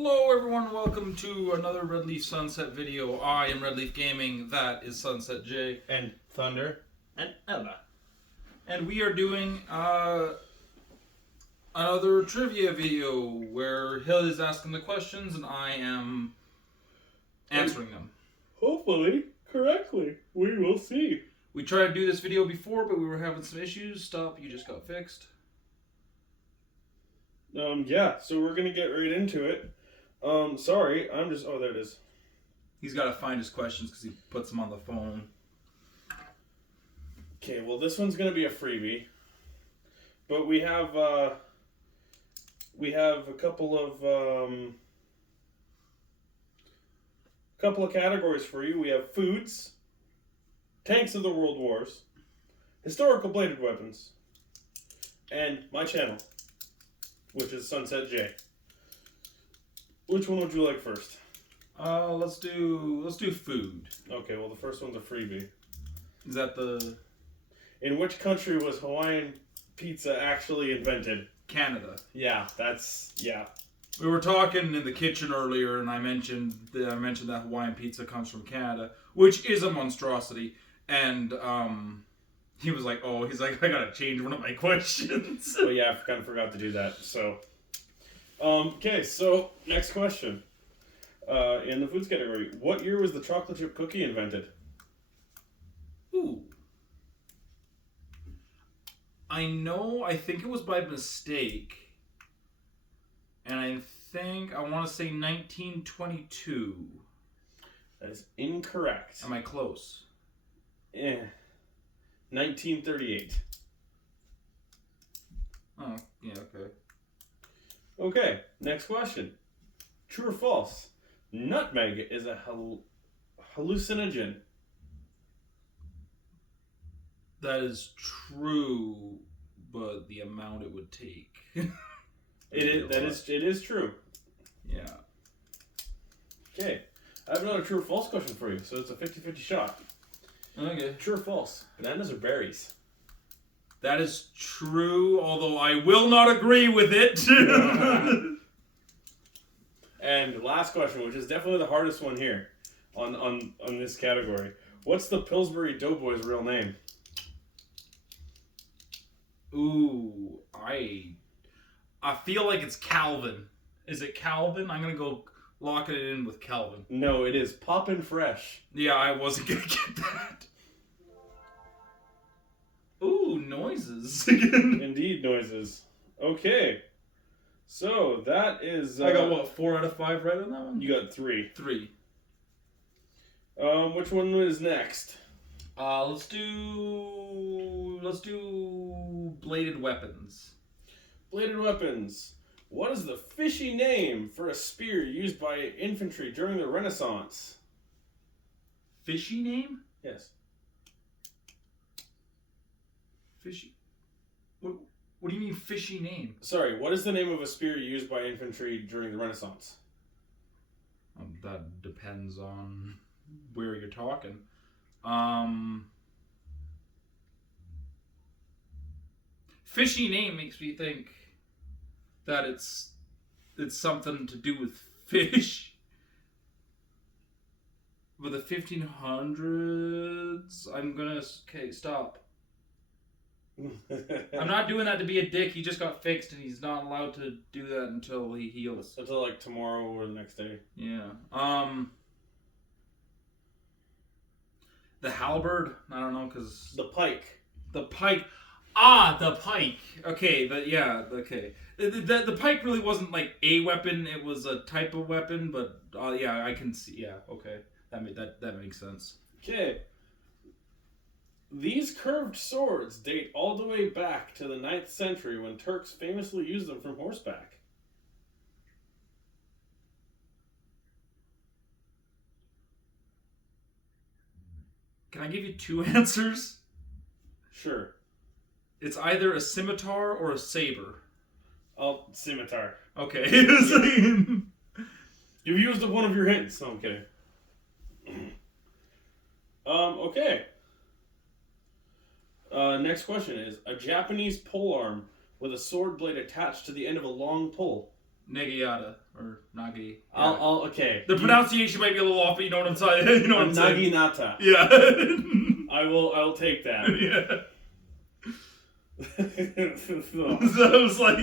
Hello everyone, welcome to another Redleaf Sunset video. I am Redleaf Gaming, that is Sunset J. And Thunder. And Ella. And we are doing another trivia video where Hill is asking the questions and I am answering them. Hopefully, correctly. We will see. We tried to do this video before, but we were having some issues. Stop, you just got fixed. Yeah, so we're gonna get right into it. Sorry, I'm just... Oh, there it is. He's got to find his questions because he puts them on the phone. Okay, well, this one's gonna be a freebie. But we have a couple of categories for you. We have foods, tanks of the world wars, historical bladed weapons, and my channel, which is Sunset J. Which one would you like first? Let's do food. Okay, well, the first one's a freebie. Is that the... In which country was Hawaiian pizza actually invented? Canada. Yeah, that's... Yeah. We were talking in the kitchen earlier, and I mentioned that Hawaiian pizza comes from Canada, which is a monstrosity. And he was like, "Oh, I gotta change one of my questions." Well, yeah, I kind of forgot to do that. So, okay. So next question. In the foods category, what year was the chocolate chip cookie invented? Ooh. I think it was by mistake. And I want to say 1922. That is incorrect. Am I close? 1938. Oh, yeah, okay. Okay, next question. True or false? Nutmeg is a hallucinogen. That is true, but the amount it would take. It is true. Yeah. Okay, I have another true or false question for you. So it's a 50-50 shot. Okay. True or false? Bananas are berries. That is true, although I will not agree with it. And last question, which is definitely the hardest one here on this category. What's the Pillsbury Doughboy's real name? Ooh, I feel like it's Calvin. Is it Calvin? I'm gonna go locking it in with Calvin. No, it is Poppin' Fresh. Yeah, I wasn't gonna get that. Ooh, noises. Indeed, noises. Okay. So, that is... I got, 4 out of 5 right on that one? You got 3. 3. Which one is next? Let's do bladed weapons. Bladed weapons. What is the fishy name for a spear used by infantry during the Renaissance? Fishy name? Yes. Fishy... What do you mean fishy name? Sorry, what is the name of a spear used by infantry during the Renaissance? That depends on where you're talking. Fishy name makes me think that it's something to do with fish. But the 1500s, okay, stop. I'm not doing that to be a dick. He just got fixed and he's not allowed to do that until he heals. Until like tomorrow or the next day. Yeah. The halberd? I don't know, because... The pike. The pike. Ah, the pike. Okay, okay. The pike really wasn't like a weapon. It was a type of weapon, but yeah, I can see. Yeah, okay. That makes sense. Okay. These curved swords date all the way back to the 9th century when Turks famously used them from horseback. Can I give you 2 answers? Sure. It's either a scimitar or a saber. Scimitar. Okay. You've used up one of your hints. No, I'm kidding. Okay. Next question is, a Japanese polearm with a sword blade attached to the end of a long pole. Nagiata or Nagi. I'll okay. The pronunciation might be a little off, but you know what I'm saying. You know what I'm saying. Naginata. Yeah. I'll take that. Yeah. So I was like,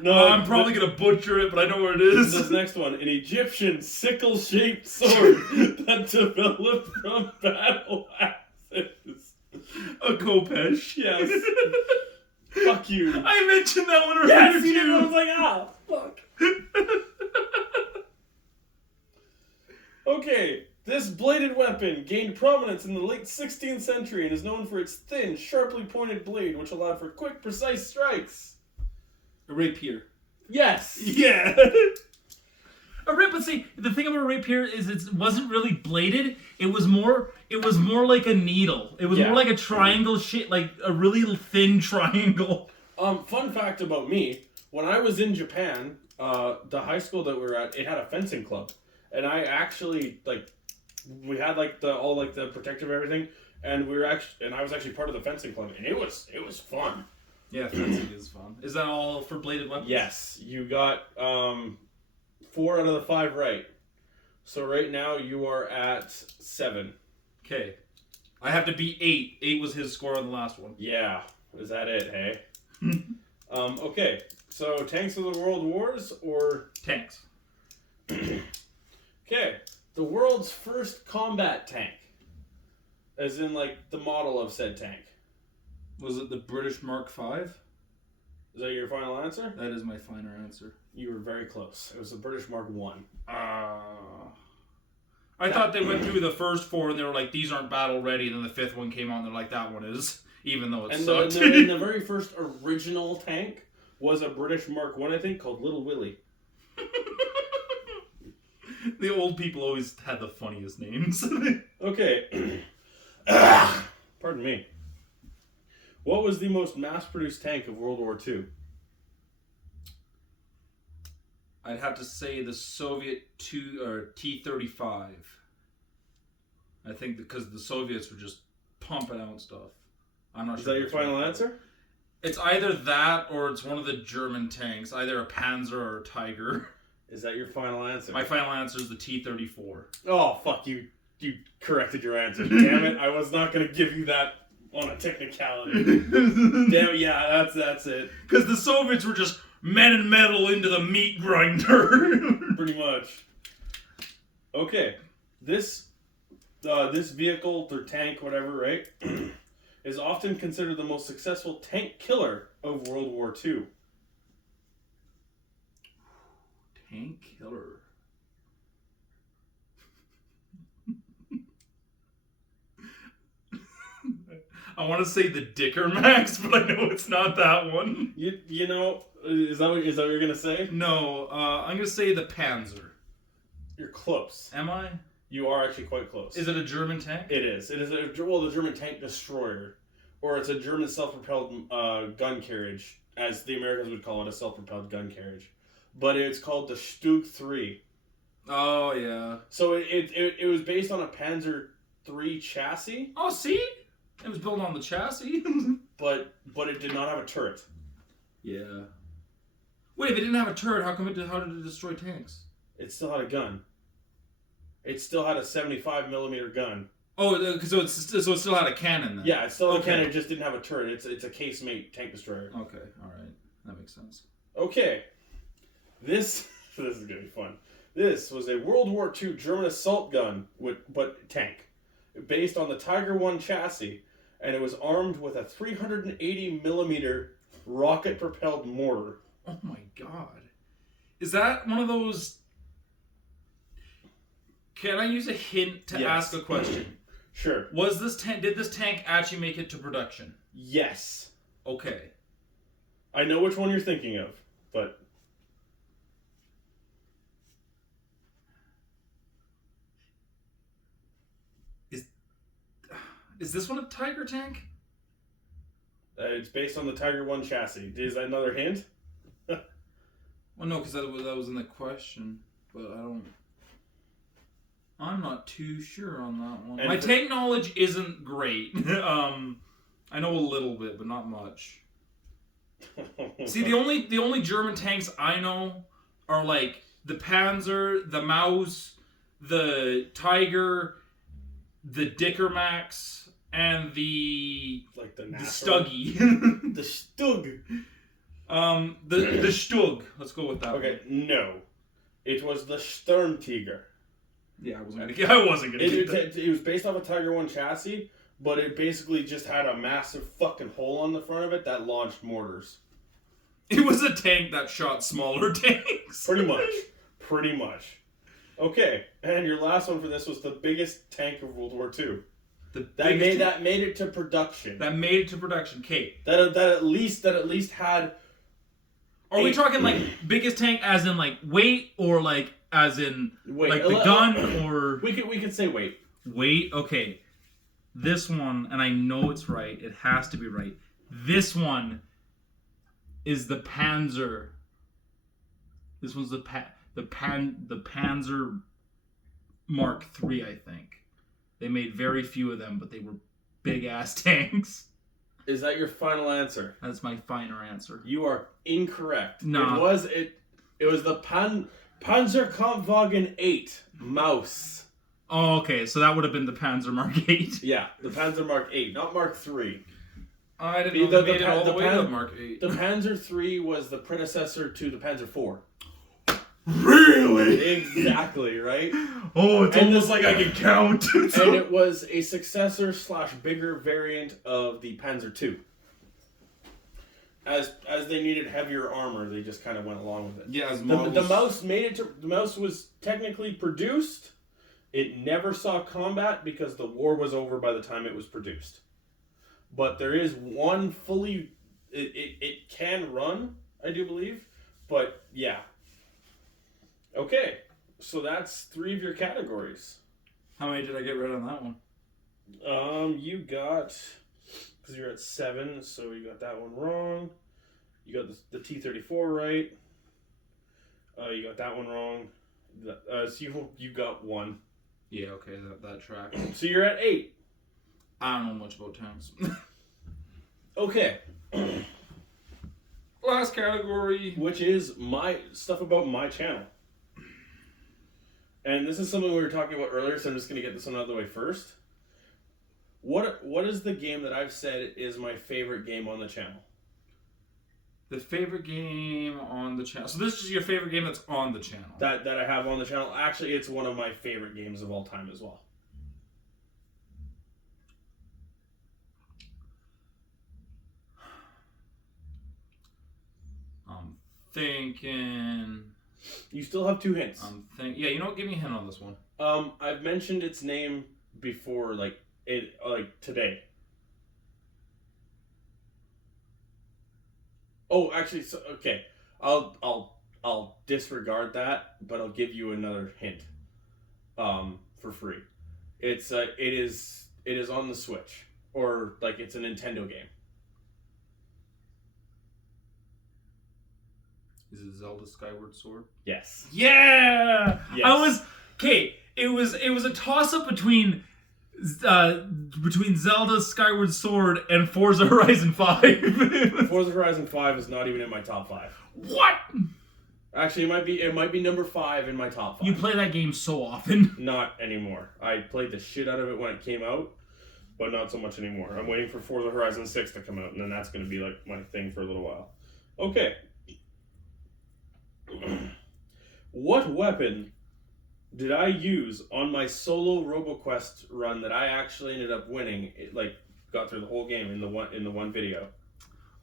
no, I'm probably gonna butcher it, but I know where it is. This next one, an Egyptian sickle-shaped sword that developed from battle axes. A Kopesh. Yes. Fuck you. I mentioned that one earlier. Yes, you did. I was like, ah, fuck. Okay. This bladed weapon gained prominence in the late 16th century and is known for its thin, sharply pointed blade, which allowed for quick, precise strikes. A rapier. Yes. Yeah. But see, the thing about a rapier is it wasn't really bladed. It was more like a needle. It was more like a triangle shit, like a really thin triangle. Fun fact about me: when I was in Japan, the high school that we were at, it had a fencing club, and I actually we had the protective everything, and I was actually part of the fencing club, and it was fun. Yeah, fencing is fun. Is that all for bladed weapons? Yes, you got 4 out of the 5 right. So right now you are at 7. Okay, I have to beat 8. 8 was his score on the last one. Yeah, is that it? Hey. Okay, so tanks of the world wars or tanks? Okay. The world's first combat tank. As in, the model of said tank. Was it the British Mark V? Is that your final answer? That is my final answer. You were very close. It was the British Mark I. I thought they went through the first 4 and they were like, these aren't battle ready, and then the 5th one came out and they're like, that one is, even though it sucked. And the very first original tank was a British Mark I, I think, called Little Willie. The old people always had the funniest names. Okay. Pardon me. What was the most mass-produced tank of World War II? I'd have to say the Soviet T-35. I think because the Soviets were just pumping out stuff. I'm not sure. Is that your final answer? It's either that or it's one of the German tanks, either a Panzer or a Tiger. Is that your final answer? My final answer is the T-34. Oh, fuck you. You corrected your answer. Damn it. I was not going to give you that on a technicality. Damn it. Yeah, that's it. Because the Soviets were just men and metal into the meat grinder. Pretty much. Okay. This vehicle or tank, whatever, right, is often considered the most successful tank killer of World War II. Tank killer. I want to say the Dicker Max, but I know it's not that one. You know, is that what you're gonna say? No, I'm gonna say the Panzer. You're close. Am I? You are actually quite close. Is it a German tank? It is. It is the German tank destroyer, or it's a German self-propelled gun carriage, as the Americans would call it, a self-propelled gun carriage. But it's called the Stug 3. Oh yeah. So it was based on a Panzer III chassis. Oh, see, it was built on the chassis. but it did not have a turret. Yeah. Wait, if it didn't have a turret, how did it destroy tanks? It still had a gun. It still had a 75mm gun. Oh, so it still had a cannon then? Yeah, it still had a cannon. It just didn't have a turret. It's a casemate tank destroyer. Okay, all right, that makes sense. Okay, this is gonna be fun. This was a World War II German assault gun but tank, based on the Tiger I chassis, and it was armed with a 380mm rocket-propelled mortar. Oh my god, is that one of those? Can I use a hint to ask a question? Sure. Did this tank actually make it to production? Yes. Okay. I know which one you're thinking of, but... Is this one a Tiger tank? It's based on the Tiger I chassis. Is that another hint? Well, no, because that was in the question, but I'm not too sure on that one. My tank knowledge isn't great. I know a little bit, but not much. See, the only German tanks I know are like the Panzer, the Maus, the Tiger, the Dickermax, and the Like the Stuggy. The Stug. The Stug. Let's go with that. Okay, no. It was the Sturmtiger. Yeah, I wasn't gonna get that. It was based off a Tiger 1 chassis, but it basically just had a massive fucking hole on the front of it that launched mortars. It was a tank that shot smaller tanks. Pretty much. Okay, and your last one for this was the biggest tank of World War II. That made it to production. That made it to production. Okay. That at least had. Are we talking like biggest tank as in like weight or like as in like the gun or? We could say weight. Weight. Okay. This one, and I know it's right. It has to be right. This one is the Panzer. This one's the Panzer Mark III, I think. They made very few of them, but they were big ass tanks. Is that your final answer? That's my final answer. You are incorrect. No. It was the Panzerkampfwagen 8 Maus. Oh, okay. So that would have been the Panzer Mark VIII. Yeah, the Panzer Mark 8, not Mark 3. I didn't know they made it all the way to Mark 8. The Panzer 3 was the predecessor to the Panzer 4. Really? Exactly, right? Oh, it's almost like I can count. And it was a successor / bigger variant of the Panzer II. As they needed heavier armor, they just kind of went along with it. Yeah, as the Maus made it to. The Maus was technically produced. It never saw combat because the war was over by the time it was produced. But there is one fully. It can run, I do believe, but yeah. Okay, so that's 3 of your categories. How many did I get right on that one? You got, because you're at 7, so you got that one wrong. You got the T-34 right. You got that one wrong. So you got 1. Yeah, okay, that track. So you're at 8. I don't know much about tanks. Okay. Last category. Which is my stuff about my channel. And this is something we were talking about earlier, so I'm just going to get this one out of the way first. What is the game that I've said is my favorite game on the channel? The favorite game on the channel. So this is your favorite game that's on the channel. That I have on the channel. Actually, it's one of my favorite games of all time as well. I'm thinking... You still have 2 hints. Yeah, you know what? Give me a hint on this one. I've mentioned its name before, like today. Oh, actually, so, okay. I'll disregard that, but I'll give you another hint. For free. It is on the Switch, or like it's a Nintendo game. Is it Zelda Skyward Sword? Yes. Yeah! Yes. I was... Okay, it was a toss-up between Zelda Skyward Sword and Forza Horizon 5. Forza Horizon 5 is not even in my top 5. What? Actually, it might be number 5 in my top 5. You play that game so often. Not anymore. I played the shit out of it when it came out, but not so much anymore. I'm waiting for Forza Horizon 6 to come out, and then that's going to be like my thing for a little while. Okay. What weapon did I use on my solo RoboQuest run that I actually ended up winning? It got through the whole game in the one video.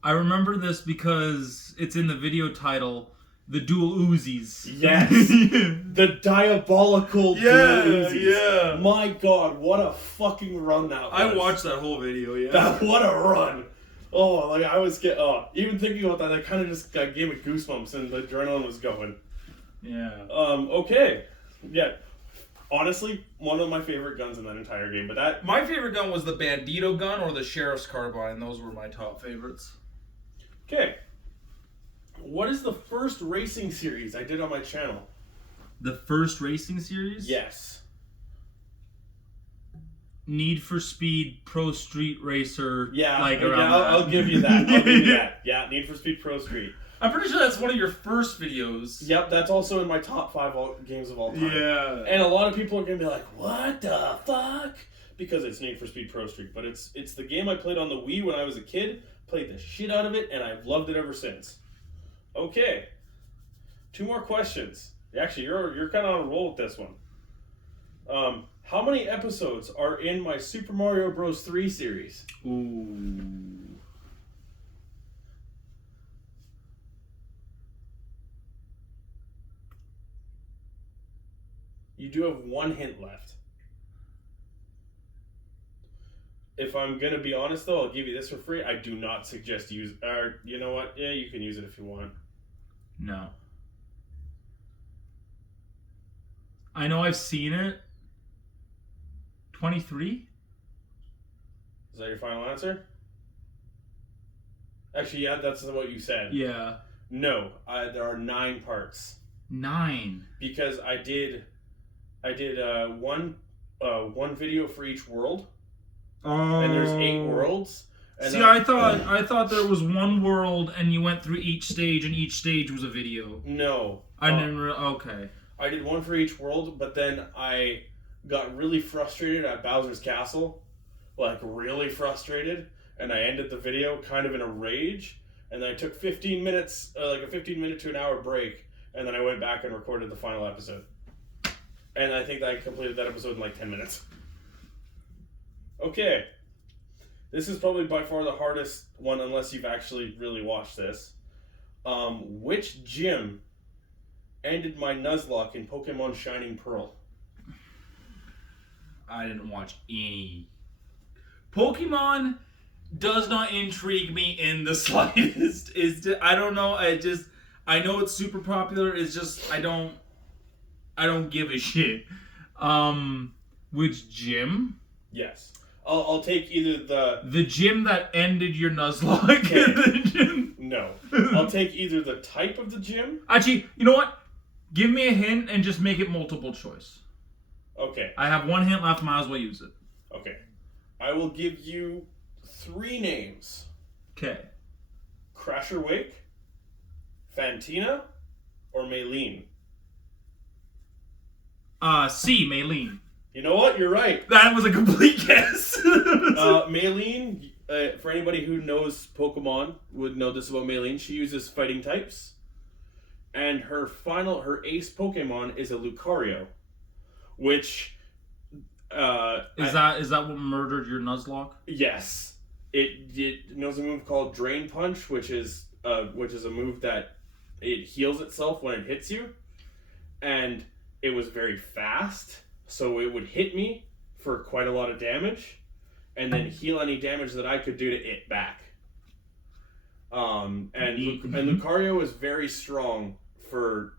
I remember this because it's in the video title, the dual Uzis. Yes, the diabolical dual Uzis. Yeah. My God, what a fucking run that was! I watched that whole video. Yeah. What a run! Oh, like I was even thinking about that, I kind of just gave me goosebumps and the adrenaline was going. Yeah. Okay. Yeah. Honestly, one of my favorite guns in that entire game, but my favorite gun was the Bandito gun or the Sheriff's Carbine. Those were my top favorites. Okay. What is the first racing series I did on my channel? The first racing series? Yes. Need for Speed Pro Street Racer. Yeah, I'll give you that. I'll give you that. Yeah, Need for Speed Pro Street. I'm pretty sure that's one of your first videos. Yep, that's also in my top 5 games of all time. Yeah. And a lot of people are going to be like, what the fuck? Because it's Need for Speed Pro Street. But it's the game I played on the Wii when I was a kid. Played the shit out of it, and I've loved it ever since. Okay. 2 more questions. Actually, you're kind of on a roll with this one. How many episodes are in my Super Mario Bros. 3 series? Ooh. You do have 1 hint left. If I'm going to be honest, though, I'll give you this for free. I do not suggest use... Or, you know what? Yeah, you can use it if you want. No. I know I've seen it. 23? Is that your final answer? Actually, yeah, that's what you said. Yeah. No, there are 9 parts. 9. Because I did one video for each world. Oh. And there's 8 worlds. And see, I thought there was one world and you went through each stage and each stage was a video. No. Okay. I did one for each world, but then I got really frustrated at Bowser's Castle. Like, really frustrated. And I ended the video kind of in a rage. And then I took 15 minutes, like a 15-minute to an hour break. And then I went back and recorded the final episode. And I think that I completed that episode in like 10 minutes. Okay. This is probably by far the hardest one unless you've actually really watched this. Which gym ended my Nuzlocke in Pokemon Shining Pearl? I didn't watch any. Pokemon does not intrigue me in the slightest. I don't know. I know it's super popular. It's just I don't give a shit. Which gym? Yes. I'll take either the gym that ended your Nuzlocke. Okay. The gym. No. I'll take either the type of the gym. Actually, you know what? Give me a hint and just make it multiple choice. Okay. I have 1 hint left. Might as well use it. Okay. I will give you 3 names. Okay. Crasher Wake, Fantina, or Maylene. C. Maylene. You know what? You're right. That was a complete guess. Maylene, for anybody who knows Pokemon, would know this about Maylene. She uses fighting types. And her ace Pokemon is a Lucario. Which... Is that what murdered your Nuzlocke? Yes. It knows a move called Drain Punch, which is a move that it heals itself when it hits you. And it was very fast. So it would hit me for quite a lot of damage, and then heal any damage that I could do to it back. And Lucario is very strong for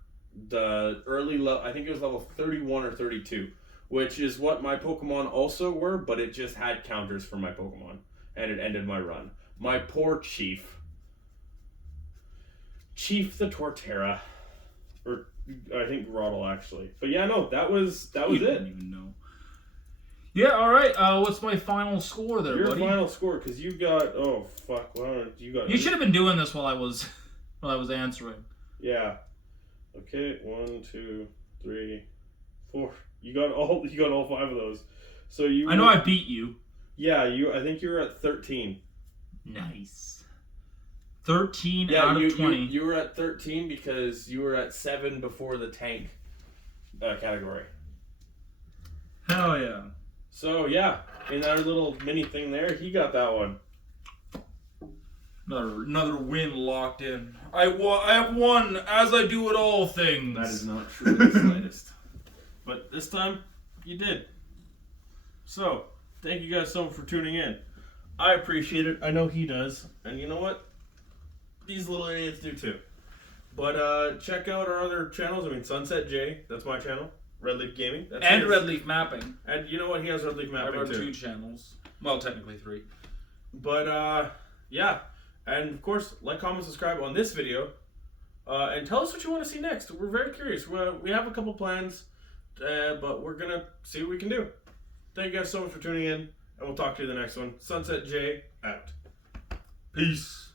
the early level. I think it was level 31 or 32, which is what my Pokemon also were, but it just had counters for my Pokemon, and it ended my run. My poor Chief the Torterra, or I think Groddle actually. But yeah, no, that was it. I don't even know. Yeah, all right. What's my final score there, Your buddy? final score, because you got You should have been doing this while I was answering. Yeah. Okay, 1, 2, 3, 4. You got all 5 of those. So you. I know I beat you. Yeah, I think you were at 13. Nice. 13 out of 20. You were at 13 because you were at 7 before the tank category. Hell yeah. So yeah, in our little mini thing there, he got that one. Another win locked in. I have won, as I do at all things. That is not true in the slightest. But this time, you did. So, thank you guys so much for tuning in. I appreciate it. I know he does. And you know what? These little idiots do too. But check out our other channels. I mean, Sunset J, that's my channel. Redleaf Gaming. That's and his. Redleaf Mapping. And you know what? He has Redleaf Mapping I have too. 2 channels. Well, technically 3. But yeah. And of course, like, comment, subscribe on this video. And tell us what you want to see next. We're very curious. We have a couple plans, but we're going to see what we can do. Thank you guys so much for tuning in, and we'll talk to you in the next one. Sunset J, out. Peace.